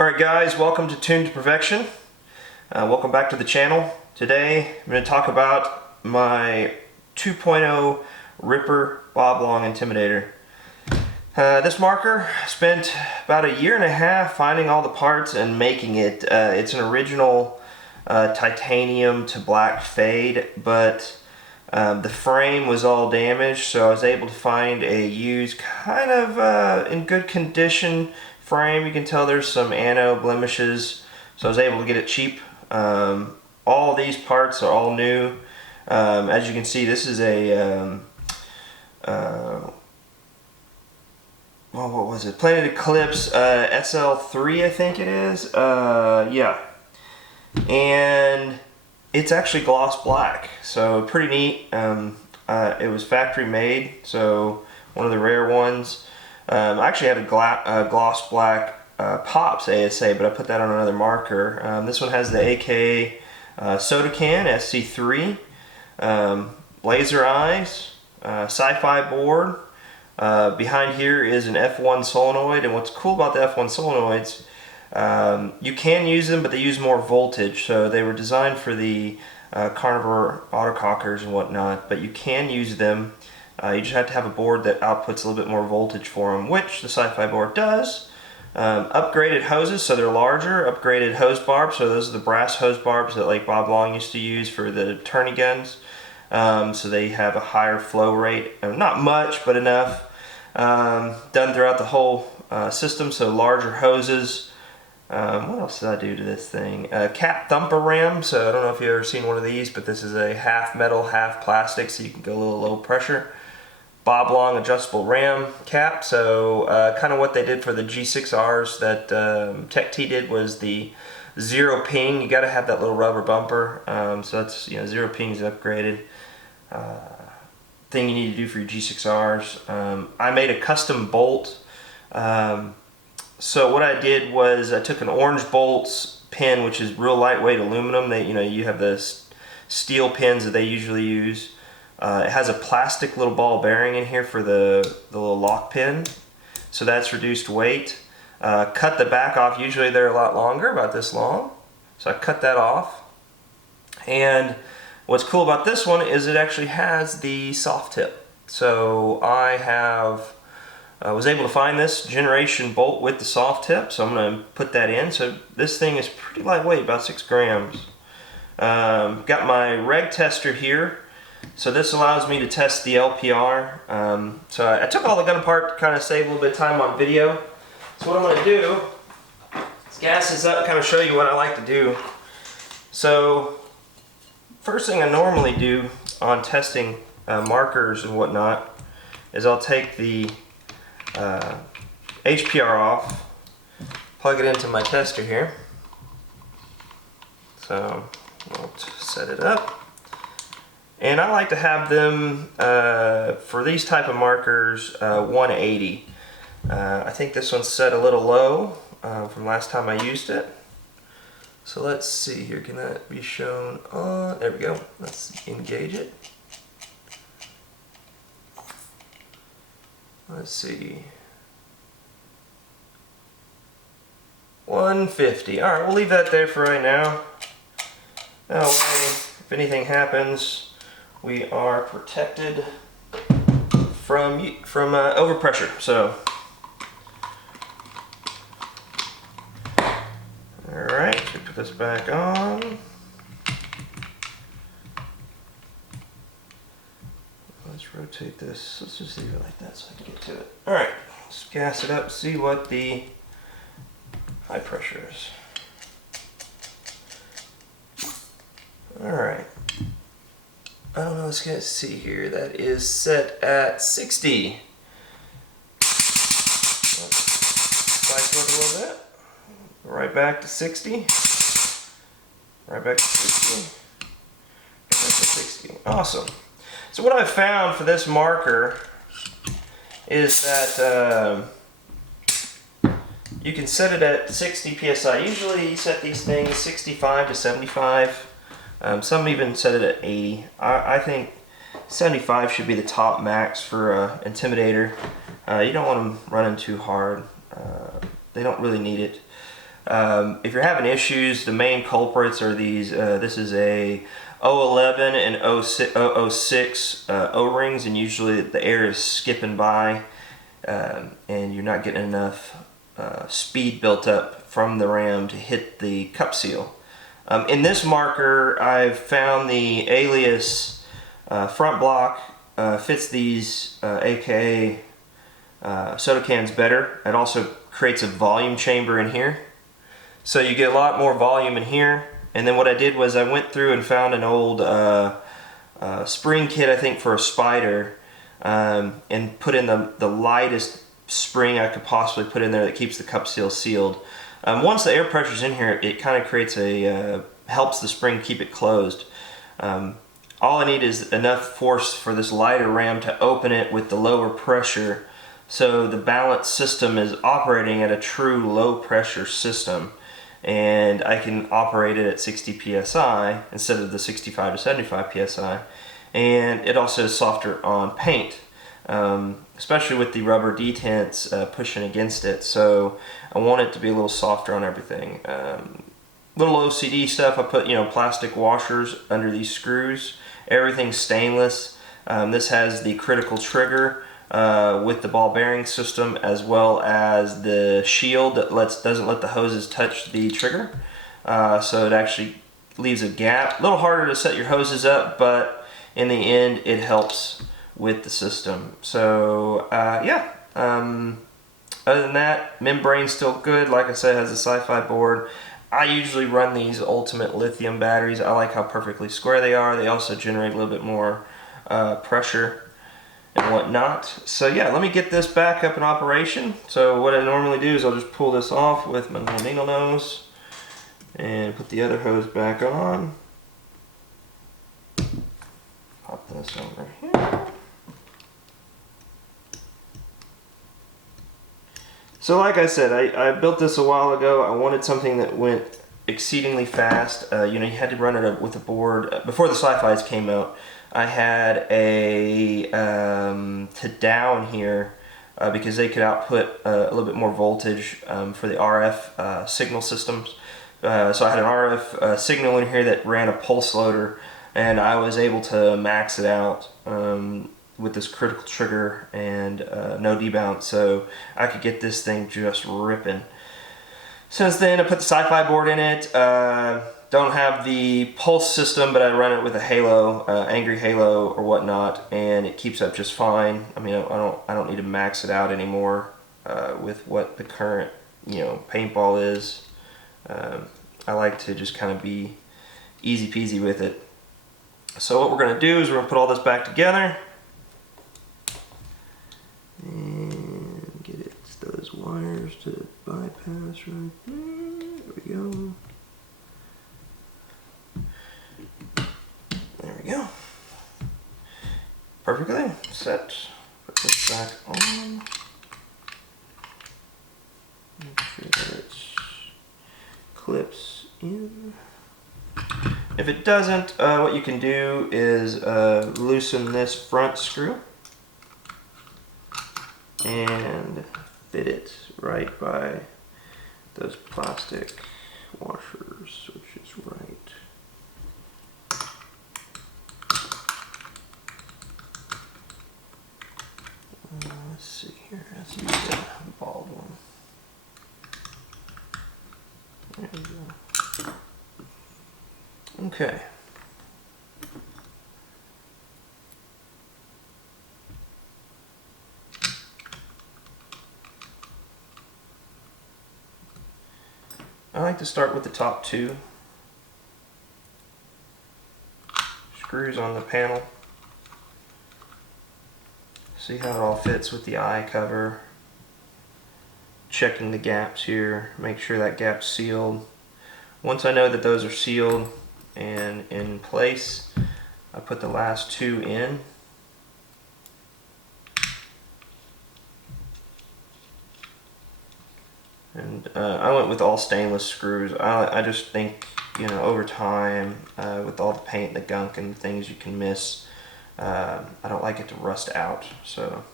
Alright guys, welcome to Tuned to Perfection. Welcome back to the channel. Today I'm going to talk about my 2.0 Ripper Bob Long Intimidator. This marker spent about a year and a half finding all the parts and making it. It's an original titanium to black fade, but the frame was all damaged, so I was able to find a used, kind of in good condition frame. You can tell there's some anno blemishes, so I was able to get it cheap. All these parts are all new. As you can see, this is a what was it? Planet Eclipse SL3, I think it is. Yeah, and it's actually gloss black, so pretty neat. It was factory made, so one of the rare ones. I actually had a gloss black Pops ASA, but I put that on another marker. This one has the AK soda can SC3, laser eyes, sci-fi board. Behind here is an F1 solenoid, and what's cool about the F1 solenoids, you can use them, but they use more voltage, so they were designed for the carnivore autocockers and whatnot, but you can use them. You just have to have a board that outputs a little bit more voltage for them, which the sci-fi board does. Upgraded hoses, so they're larger. Upgraded hose barbs, so those are the brass hose barbs that like Bob Long used to use for the tourney guns. So they have a higher flow rate, not much, but enough. Done throughout the whole system, so larger hoses. What else did I do to this thing? Cap thumper ram, so I don't know if you've ever seen one of these, but this is a half metal, half plastic, so you can go a little low pressure. Bob Long adjustable ram cap, so kind of what they did for the G6Rs that Tech T did was the zero ping. You got to have that little rubber bumper, so that's, zero ping is upgraded thing you need to do for your G6Rs. I made a custom bolt. So what I did was I took an orange bolts pin, which is real lightweight aluminum. You have the steel pins that they usually use. It has a plastic little ball bearing in here for the little lock pin, so that's reduced weight. Cut the back off. Usually they're a lot longer, about this long, so I cut that off. And what's cool about this one is it actually has the soft tip. So I was able to find this generation bolt with the soft tip, so I'm going to put that in. So this thing is pretty lightweight, about 6 grams. Got my reg tester here. So this allows me to test the LPR. So I took all the gun apart to kind of save a little bit of time on video. So what I'm going to do is gas this up and kind of show you what I like to do. So first thing I normally do on testing markers and whatnot is I'll take the HPR off, plug it into my tester here. So we'll set it up. And I like to have them, for these type of markers, 180. I think this one's set a little low from last time I used it. So let's see here, can that be shown on? There we go. Let's engage it. Let's see. 150. Alright, we'll leave that there for right now. That way, if anything happens, we are protected from overpressure. So, all right, we put this back on. Let's rotate this. Let's just leave it like that so I can get to it. All right, let's gas it up. See what the high pressure is. All right. I don't know, let's see here. That is set at 60. Let's cycle it a little bit. Right back to 60. Right back to 60. Back to 60. Awesome. So what I found for this marker is that you can set it at 60 psi. Usually you set these things 65 to 75. Some even set it at 80. I think 75 should be the top max for Intimidator. You don't want them running too hard. They don't really need it. If you're having issues, the main culprits are these. This is a 011 and 006 O-rings, and usually the air is skipping by, and you're not getting enough speed built up from the ram to hit the cup seal. In this marker, I've found the alias front block fits these AKA soda cans better. It also creates a volume chamber in here, so you get a lot more volume in here. And then what I did was I went through and found an old spring kit, I think for a Spider, and put in the lightest spring I could possibly put in there that keeps the cup seal sealed. Once the air pressure's in here, it kind of creates helps the spring keep it closed. All I need is enough force for this lighter ram to open it with the lower pressure, so the balance system is operating at a true low pressure system, and I can operate it at 60 psi instead of the 65 to 75 psi. And it also is softer on paint, especially with the rubber detents pushing against it. So I want it to be a little softer on everything. Little OCD stuff, I put plastic washers under these screws. Everything's stainless. This has the critical trigger with the ball bearing system, as well as the shield that doesn't let the hoses touch the trigger. So it actually leaves a gap. A little harder to set your hoses up, but in the end it helps with the system. So yeah, other than that, membrane's still good. Like I said, it has a Sci-Fi board. I usually run these Ultimate lithium batteries. I like how perfectly square they are. They also generate a little bit more pressure and whatnot. So yeah, let me get this back up in operation. So what I normally do is I'll just pull this off with my little needle nose and put the other hose back on. Pop this over here. So like I said, I built this a while ago. I wanted something that went exceedingly fast. You had to run it with a board. Before the Sci-Fis came out, I had a to down here because they could output a little bit more voltage for the RF signal systems. So I had an RF signal in here that ran a pulse loader, and I was able to max it out with this critical trigger and no debounce, so I could get this thing just ripping. Since then, I put the Sci-Fi board in it. Don't have the pulse system, but I run it with a Halo, Angry Halo or whatnot, and it keeps up just fine. I mean, I don't need to max it out anymore with what the current paintball is. I like to just kind of be easy peasy with it. So what we're going to do is we're going to put all this back together. And get those wires to bypass right there. There we go. There we go. Perfectly set. Put this back on. Make sure that it clips in. If it doesn't, what you can do is loosen this front screw and fit it right by those plastic washers, which is right. Let's see here, let's use the bald one. There we go. Okay. I like to start with the top two screws on the panel. See how it all fits with the eye cover. Checking the gaps here, make sure that gap's sealed. Once I know that those are sealed and in place, I put the last two in. And I went with all stainless screws. I just think, over time, with all the paint, the gunk, and the things you can miss, I don't like it to rust out. So,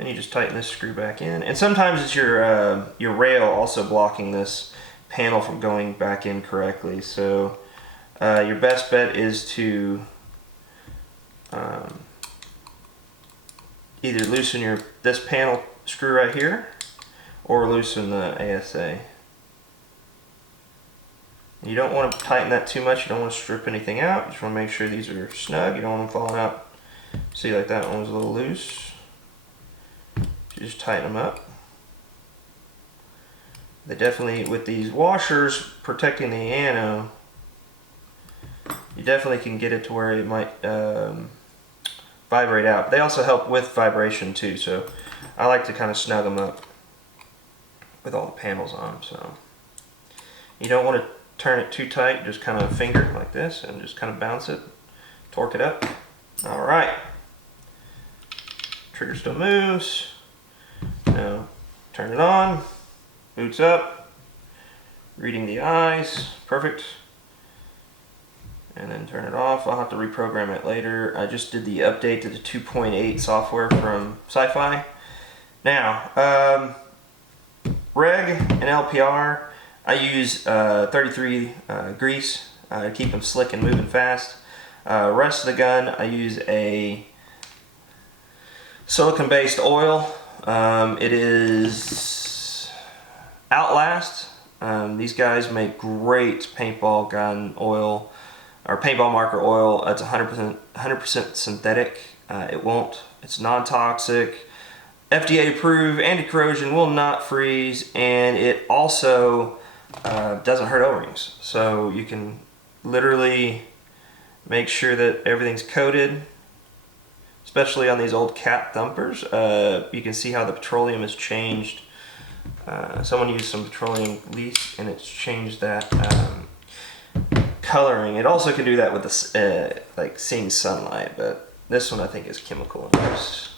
And you just tighten this screw back in. And sometimes it's your rail also blocking this panel from going back in correctly. So your best bet is to either loosen this panel screw right here or loosen the ASA. You don't want to tighten that too much. You don't want to strip anything out. You just want to make sure these are snug. You don't want them falling out. See, like that one was a little loose. You just tighten them up. They definitely, with these washers protecting the ano, you definitely can get it to where it might vibrate out. But they also help with vibration too, so I like to kind of snug them up with all the panels on. So you don't want to turn it too tight, just kind of finger like this and just kind of bounce it, torque it up. All right, trigger still moves. Now turn it on, boots up, reading the eyes, perfect. And then turn it off. I'll have to reprogram it later. I just did the update to the 2.8 software from Sci-Fi. Now, reg and LPR, I use 33 grease to keep them slick and moving fast. Rest of the gun, I use a silicone-based oil. It is Outlast. These guys make great paintball gun oil or paintball marker oil. It's 100% synthetic. It's non-toxic, FDA approved, anti-corrosion, will not freeze, and it also doesn't hurt O-rings. So you can literally make sure that everything's coated. Especially on these old cat thumpers, you can see how the petroleum has changed. Someone used some petroleum grease and it's changed that coloring. It also can do that with the like seeing sunlight, but this one I think is chemical induced.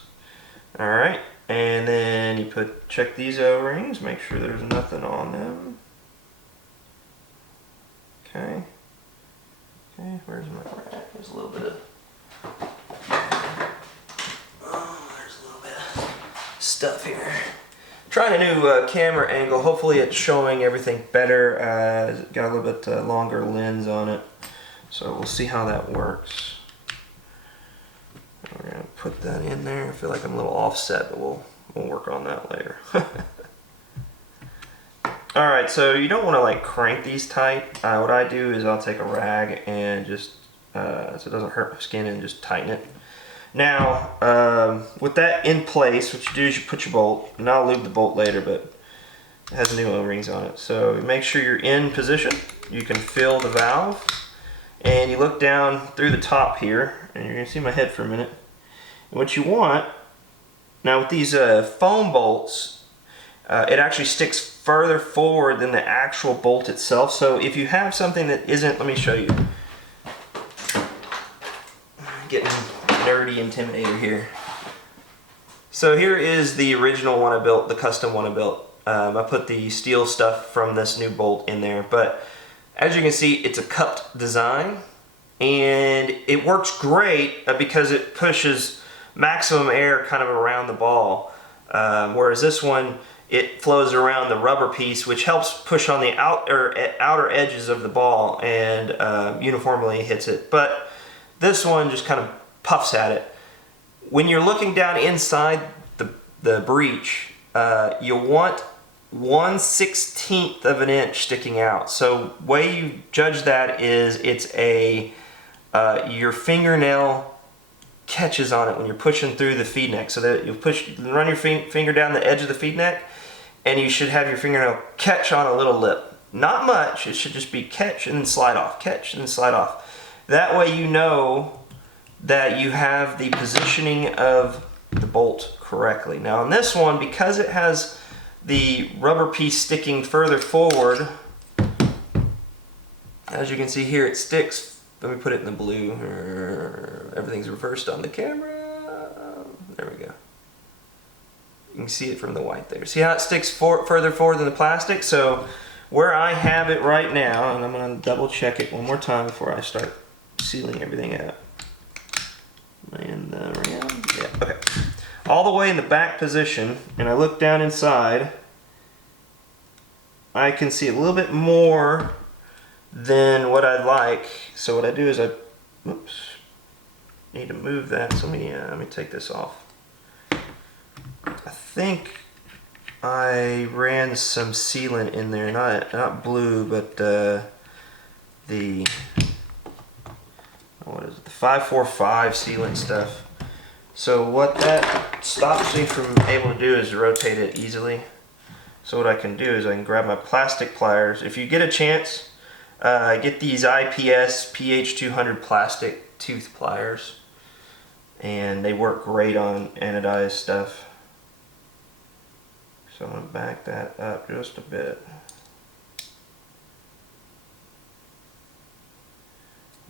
All right, and then you check these O-rings, make sure there's nothing on them. Okay. Okay, where's my rack? There's a little bit of. Stuff here. Trying a new camera angle. Hopefully it's showing everything better. It's got a little bit longer lens on it, so we'll see how that works. We're gonna put that in there. I feel like I'm a little offset, but we'll work on that later. All right, so you don't want to like crank these tight. What I do is I'll take a rag and just so it doesn't hurt my skin and just tighten it. Now, with that in place, what you do is you put your bolt, and I'll lube the bolt later, but it has new O-rings on it. So make sure you're in position. You can feel the valve, and you look down through the top here, and you're gonna see my head for a minute. And what you want, now with these foam bolts, it actually sticks further forward than the actual bolt itself. So if you have something that isn't, let me show you. Getting nerdy Intimidator here. So here is the original one I built, the custom one I built. I put the steel stuff from this new bolt in there, but as you can see, it's a cupped design, and it works great because it pushes maximum air kind of around the ball, whereas this one, it flows around the rubber piece, which helps push on the outer edges of the ball and uniformly hits it. But this one just kind of puffs at it. When you're looking down inside the breech, you want 1/16 of an inch sticking out. So way you judge that is it's your fingernail catches on it when you're pushing through the feed neck. So that you run your finger down the edge of the feed neck, and you should have your fingernail catch on a little lip. Not much, it should just be catch and then slide off, catch and then slide off. That way you know that you have the positioning of the bolt correctly. Now on this one, because it has the rubber piece sticking further forward, as you can see here, it sticks. Let me put it in the blue. Everything's reversed on the camera. There we go. You can see it from the white there. See how it sticks further forward than the plastic? So where I have it right now, and I'm going to double check it one more time before I start sealing everything up. And the ram, yeah, okay. all the way in the back position and I look down inside, I can see a little bit more than what I'd like. So what I do is oops, need to move that. So let me take this off. I think I ran some sealant in there, not blue, but what is it? The 545 sealant stuff. So what that stops me from able to do is rotate it easily. So what I can do is I can grab my plastic pliers. If you get a chance, get these IPS PH200 plastic tooth pliers, and they work great on anodized stuff. So I'm going to back that up just a bit.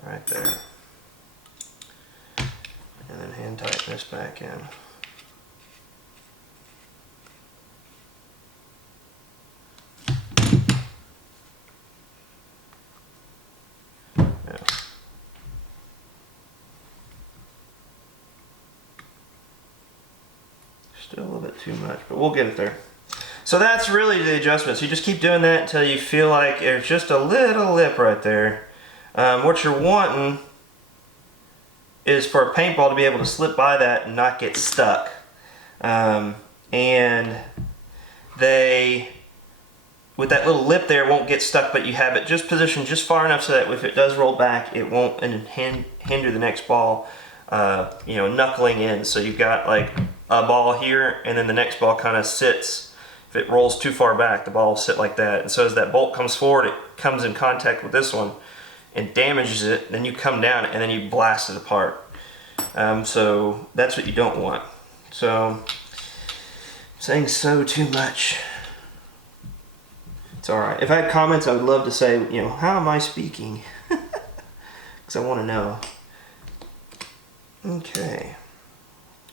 Right there. And then hand tighten this back in. Still a little bit too much, but we'll get it there. So that's really the adjustments. You just keep doing that until you feel like there's just a little lip right there. What you're wanting is for a paintball to be able to slip by that and not get stuck. And with that little lip there, won't get stuck, but you have it just positioned just far enough so that if it does roll back, it won't hinder the next ball, knuckling in. So you've got like a ball here, and then the next ball kind of sits. If it rolls too far back, the ball will sit like that. And so as that bolt comes forward, it comes in contact with this one and damages it. Then you come down and then you blast it apart. So that's what you don't want. So saying so too much. It's alright. If I had comments, I would love to say, how am I speaking? Because I want to know. Okay.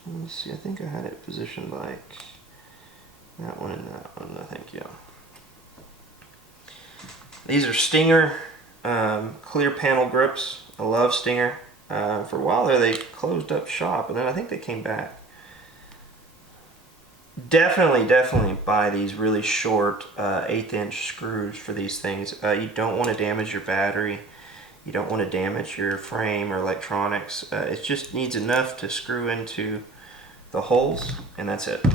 Let me see. I think I had it positioned like that one and that one. I think, yeah. These are Stinger clear panel grips. I love Stinger. For a while there, they closed up shop, and then I think they came back. Definitely buy these really short 1/8 inch screws for these things. You don't want to damage your battery. You don't want to damage your frame or electronics. It just needs enough to screw into the holes, and that's it.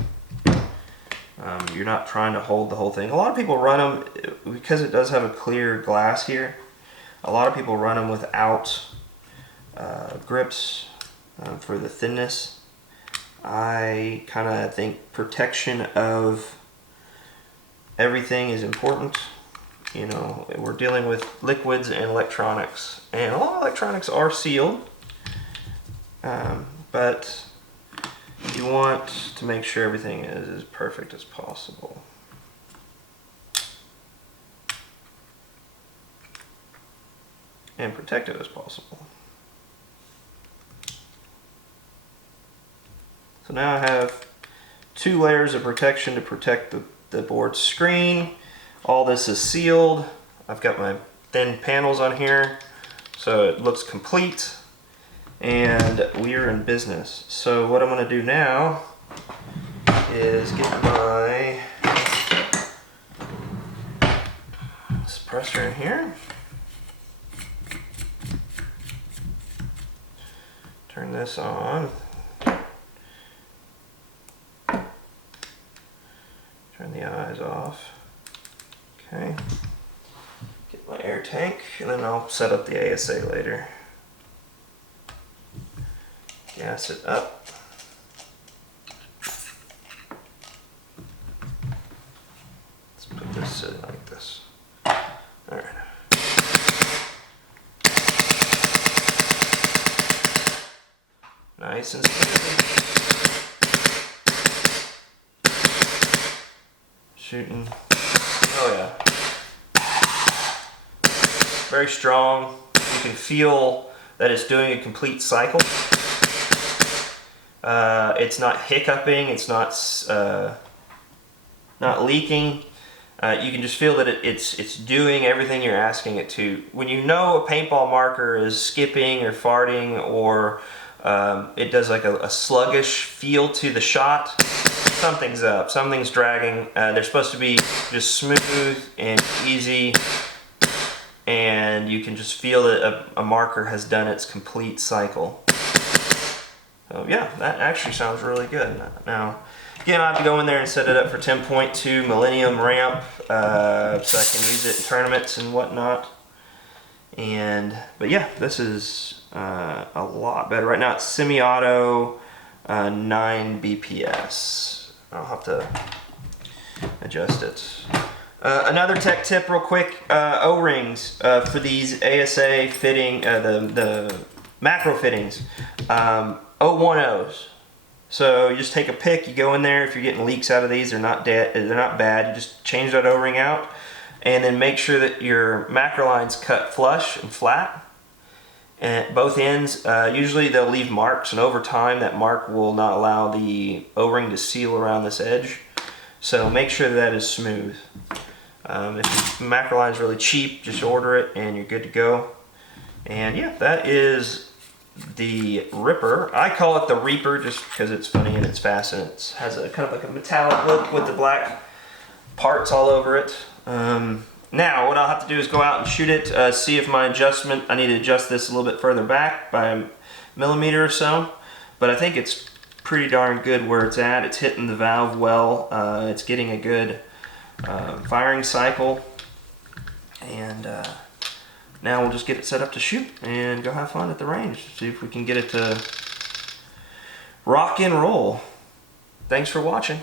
You're not trying to hold the whole thing. A lot of people run them, because it does have a clear glass here, a lot of people run them without grips for the thinness. I kind of think protection of everything is important. We're dealing with liquids and electronics, and a lot of electronics are sealed, but you want to make sure everything is as perfect as possible. And protected as possible. So now I have 2 layers of protection to protect the board screen. All this is sealed. I've got my thin panels on here, so it looks complete, and we are in business. So what I'm going to do now is get my suppressor in here. Turn this on. Turn the eyes off. Okay. Get my air tank, and then I'll set up the ASA later. Gas it up. Let's put this in like this. Alright. Nice and steady. Shooting. Oh yeah. Very strong. You can feel that it's doing a complete cycle. It's not hiccuping. It's not leaking. You can just feel that it's doing everything you're asking it to. When you know a paintball marker is skipping or farting or it does like a sluggish feel to the shot. Something's up, something's dragging. They're supposed to be just smooth and easy, and you can just feel that a marker has done its complete cycle. So yeah, that actually sounds really good. Now, again, I have to go in there and set it up for 10.2 Millennium ramp, so I can use it in tournaments and whatnot. But yeah, this is a lot better. Right now it's semi-auto, 9 BPS. I'll have to adjust it. Another tech tip real quick, O-rings for these ASA fitting, the macro fittings, 010s. So you just take a pick, you go in there. If you're getting leaks out of these, they're not bad. You just change that O-ring out, and then make sure that your macro line's cut flush and flat. And at both ends, usually they'll leave marks, and over time that mark will not allow the O-ring to seal around this edge. So make sure that is smooth. If your macro line is really cheap, just order it and you're good to go. And yeah, that is the Ripper. I call it the Reaper just because it's funny and it's fast, and it has a kind of like a metallic look with the black parts all over it. Now what I'll have to do is go out and shoot it, see if my adjustment, I need to adjust this a little bit further back by a millimeter or so, but I think it's pretty darn good where it's at. It's hitting the valve well, it's getting a good firing cycle, and now we'll just get it set up to shoot and go have fun at the range, see if we can get it to rock and roll. Thanks for watching.